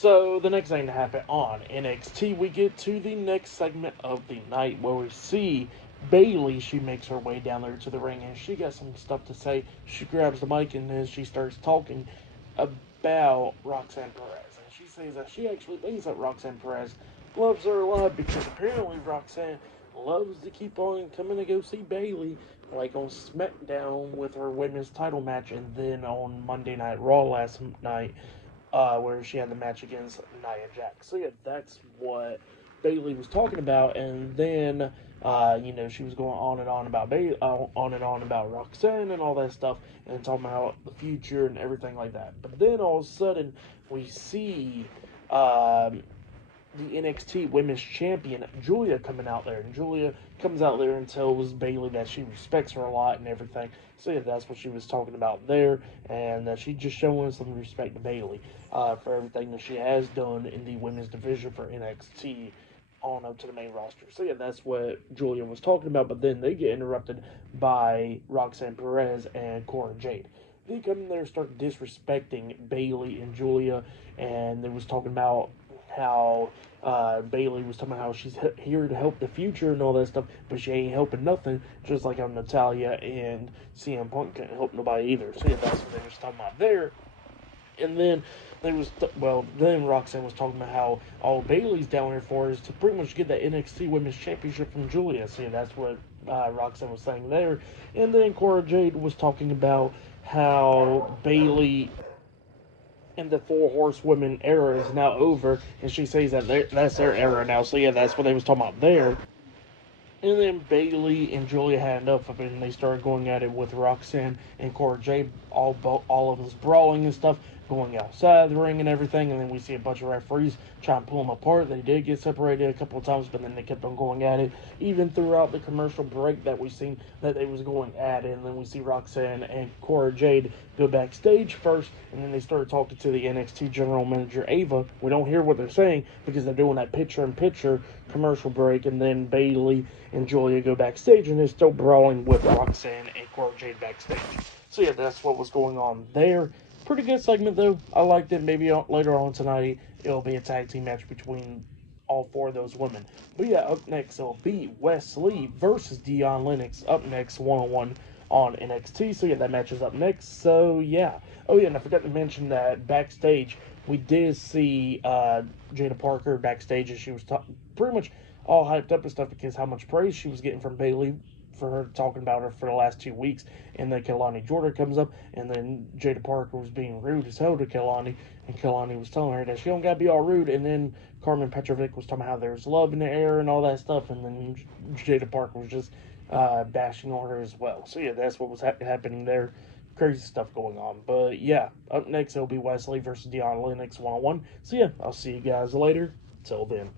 So the next thing to happen on NXT, we get to the next segment of the night where we see Bayley. She makes her way down there to the ring and she got some stuff to say. She grabs the mic and then she starts talking about Roxanne Perez. And she says that she actually believes that Roxanne Perez loves her a lot because apparently Roxanne loves to keep on coming to go see Bayley, like on SmackDown with her women's title match, and then on Monday Night Raw last night, where she had the match against Nia Jax. So yeah, that's what Bayley was talking about, and then she was going on and on about on and on about Roxanne and all that stuff, and talking about the future and everything like that. But then all of a sudden, we see the NXT Women's Champion Giulia coming out there, and Giulia comes out there and tells Bayley that she respects her a lot and everything. So yeah, that's what she was talking about there, and she's just showing some respect to Bayley for everything that she has done in the women's division for NXT on up to the main roster. So yeah, that's what Giulia was talking about. But then they get interrupted by Roxanne Perez and Cora Jade. They come in there and start disrespecting Bayley and Giulia, and they was talking about how Bayley was talking about how she's here to help the future and all that stuff, but she ain't helping nothing, just like how Natalya and CM Punk can't help nobody either. So yeah, that's what they was talking about there. And then then Roxanne was talking about how all Bayley's down here for is to pretty much get that NXT Women's Championship from Giulia. So yeah, that's what Roxanne was saying there. And then Cora Jade was talking about how Bayley and the Four Horsewomen era is now over, and she says that that's their era now. So yeah, that's what they was talking about there. And then Bayley and Giulia had enough of it, and they started going at it with Roxanne and Cora Jade, all of them brawling and stuff, going outside the ring and everything. And then we see a bunch of referees trying to pull them apart. They did get separated a couple of times, but then they kept on going at it, even throughout the commercial break that we seen that they was going at it. And then we see Roxanne and Cora Jade go backstage first, and then they started talking to the NXT general manager Ava. We don't hear what they're saying because they're doing that picture-in-picture commercial break, and then Bayley and Giulia go backstage, and they're still brawling with Roxanne and Cora Jade backstage. So yeah, that's what was going on there. Pretty good segment though. I liked it. Maybe later on tonight it'll be a tag team match between all four of those women. But yeah, up next it'll be Wes Lee versus Dion Lennox. Up next, 1-on-1 on NXT. So yeah, that match is up next. So yeah. Oh yeah, and I forgot to mention that backstage we did see Jada Parker backstage, and she was pretty much all hyped up and stuff because how much praise she was getting from Bayley for her talking about her for the last 2 weeks. And then Kelani Jordan comes up, and then Jada Parker was being rude as hell to Kelani, and Kelani was telling her that she don't gotta be all rude. And then Carmen Petrovic was talking about how there's love in the air and all that stuff, and then Jada Parker was just bashing on her as well. So yeah, that's what was happening there. Crazy stuff going on. But yeah, up next it'll be Wesley versus Dion Lennox 1-on-1. So yeah, I'll see you guys later. Till then.